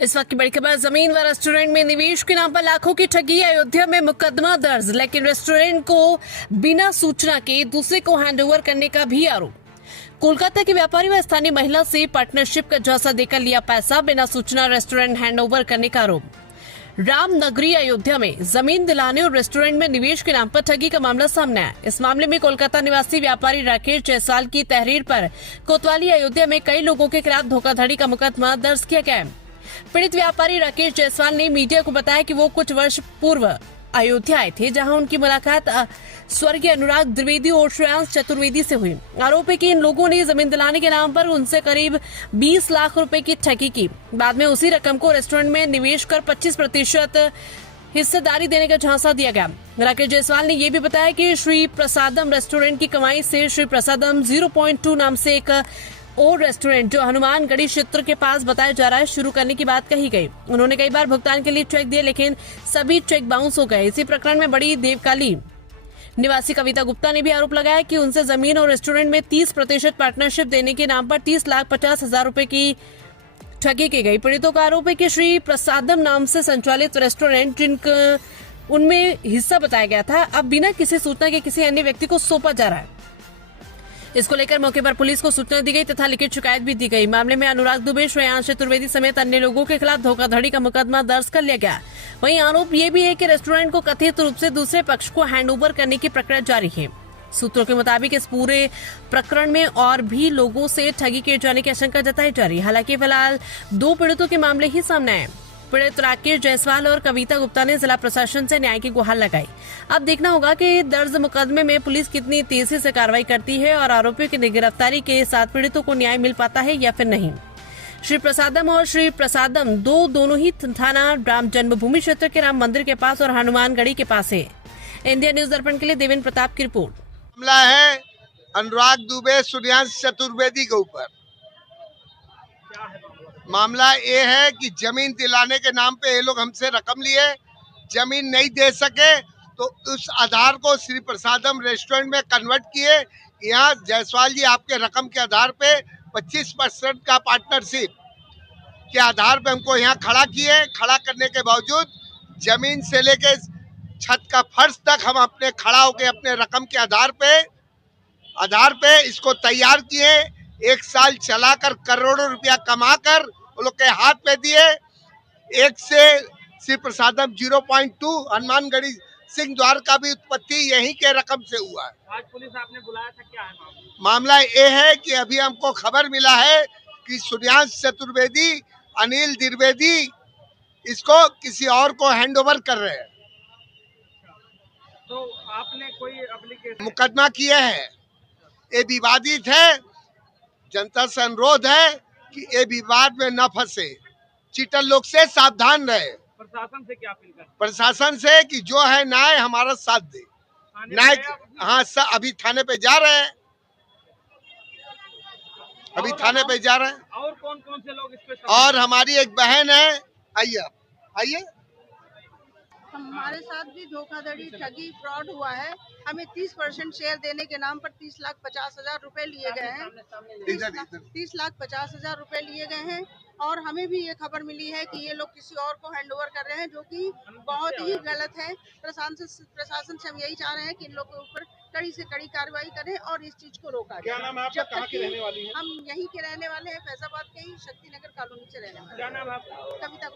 इस वक्त की बड़ी खबर, जमीन व रेस्टोरेंट में निवेश के नाम पर लाखों की ठगी। अयोध्या में मुकदमा दर्ज, लेकिन रेस्टोरेंट को बिना सूचना के दूसरे को हैंडओवर करने का भी आरोप। कोलकाता के व्यापारी व स्थानीय महिला से पार्टनरशिप का झांसा देकर लिया पैसा, बिना सूचना रेस्टोरेंट हैंडओवर करने का आरोप। रामनगरी अयोध्या में जमीन दिलाने और रेस्टोरेंट में निवेश के नाम पर ठगी का मामला सामने आया। इस मामले में कोलकाता निवासी व्यापारी राकेश जायसवाल की तहरीर पर कोतवाली अयोध्या में कई लोगों के खिलाफ धोखाधड़ी का मुकदमा दर्ज किया गया है। पीड़ित व्यापारी राकेश जायसवाल ने मीडिया को बताया कि वो कुछ वर्ष पूर्व अयोध्या आए थे, जहां उनकी मुलाकात स्वर्गीय अनुराग द्विवेदी और श्रेयांश चतुर्वेदी से हुई। आरोप है कि इन लोगों ने जमीन दिलाने के नाम पर उनसे करीब 20 लाख रुपए की ठगी की। बाद में उसी रकम को रेस्टोरेंट में निवेश कर 25% हिस्सेदारी देने का झांसा दिया गया। राकेश जायसवाल ने यह भी बताया कि श्री प्रसादम रेस्टोरेंट की कमाई से श्री प्रसादम 0.2 नाम से एक और रेस्टोरेंट जो हनुमानगढ़ी क्षेत्र के पास बताया जा रहा है शुरू करने की बात कही गई। उन्होंने कई बार भुगतान के लिए चेक दिए, लेकिन सभी चेक बाउंस हो गए। इसी प्रकरण में बड़ी देवकाली निवासी कविता गुप्ता ने भी आरोप लगाया कि उनसे जमीन और रेस्टोरेंट में 30% पार्टनरशिप देने के नाम पर 30,50,000 रुपए की ठगी की गई। पीड़ितों का आरोप है कि श्री प्रसादम नाम से संचालित रेस्टोरेंट जिनका उनमें हिस्सा बताया गया था, अब बिना किसी सूचना के किसी अन्य व्यक्ति को सौंपा जा रहा है। इसको लेकर मौके पर पुलिस को सूचना दी गई तथा लिखित शिकायत भी दी गई। मामले में अनुराग दुबे, श्रेयांश चतुर्वेदी समेत अन्य लोगों के खिलाफ धोखाधड़ी का मुकदमा दर्ज कर लिया गया। वहीं आरोप ये भी है कि रेस्टोरेंट को कथित रूप से दूसरे पक्ष को हैंडओवर करने की प्रक्रिया जारी है। सूत्रों के मुताबिक इस पूरे प्रकरण में और भी लोगों से ठगी किए जाने की आशंका जताई जा रही है। हालांकि फिलहाल 2 पीड़ितों के मामले ही सामने आए। पीड़ित राकेश जायसवाल और कविता गुप्ता ने जिला प्रशासन से न्याय की गुहार लगाई। अब देखना होगा कि दर्ज मुकदमे में पुलिस कितनी तेजी से कार्रवाई करती है और आरोपियों की गिरफ्तारी के साथ पीड़ितों को न्याय मिल पाता है या फिर नहीं। श्री प्रसादम और श्री प्रसादम दोनों ही थाना राम जन्मभूमि क्षेत्र के राम मंदिर के पास और हनुमानगढ़ी के पास है। इंडिया न्यूज दर्पण के लिए देवेंद्र प्रताप की रिपोर्ट। मामला है अनुराग दुबे, श्रेयांश चतुर्वेदी के ऊपर। मामला ये है कि जमीन दिलाने के नाम पे ये लोग हमसे रकम लिए, जमीन नहीं दे सके तो उस आधार को श्री प्रसादम रेस्टोरेंट में कन्वर्ट किए। यहाँ जायसवाल जी आपके रकम के आधार पे 25% का पार्टनरशिप के आधार पे हमको यहाँ खड़ा किए। खड़ा करने के बावजूद जमीन से लेके छत का फर्श तक हम अपने खड़ा होके अपने रकम के आधार पे इसको तैयार किए। 1 साल चलाकर करोड़ों रुपया कमाकर वो लोग के हाथ पे दिए। एक से श्री प्रसादम 0.2 हनुमानगढ़ी सिंह द्वार का भी उत्पत्ति यहीं के रकम से हुआ है। आज पुलिस आपने बुलाया था, क्या है मामला ये है कि अभी हमको खबर मिला है कि श्रेयांश चतुर्वेदी, अनिल द्विवेदी इसको किसी और को हैंडओवर कर रहे हैं। तो आपने कोई एप्लीकेशन मुकदमा किया है, ये विवादित है। जनता से अनुरोध है कि ये विवाद में न फंसे, चीटर लोग से सावधान रहे। प्रशासन से क्या अपील करें? प्रशासन से कि जो है न्याय हमारा साथ दे। न्याय हाँ अभी थाने पे जा रहे हैं, अभी थाने पे जा रहे हैं। और कौन कौन से लोग इस पे? और हमारी एक बहन है, आइए। हमारे साथ भी धोखाधड़ी, ठगी, फ्रॉड हुआ है। हमें 30% शेयर देने के नाम पर 30,50,000 रुपए लिए गए हैं। 30,50,000 रुपए लिए गए हैं और हमें भी ये खबर मिली है कि ये लोग किसी और को हैंडओवर कर रहे हैं, जो कि बहुत ही गलत है। प्रशासन से हम यही चाह रहे हैं कि इन लोगों के ऊपर कड़ी से कड़ी कार्रवाई करें और इस चीज को रोका जाए। क्या नाम है आपका? कहाँ की रहने वाली हैं? हम यहीं के रहने वाले हैं, फैजाबाद के ही शक्ति नगर कॉलोनी से रहने वाले। क्या नाम है आपका? कविता।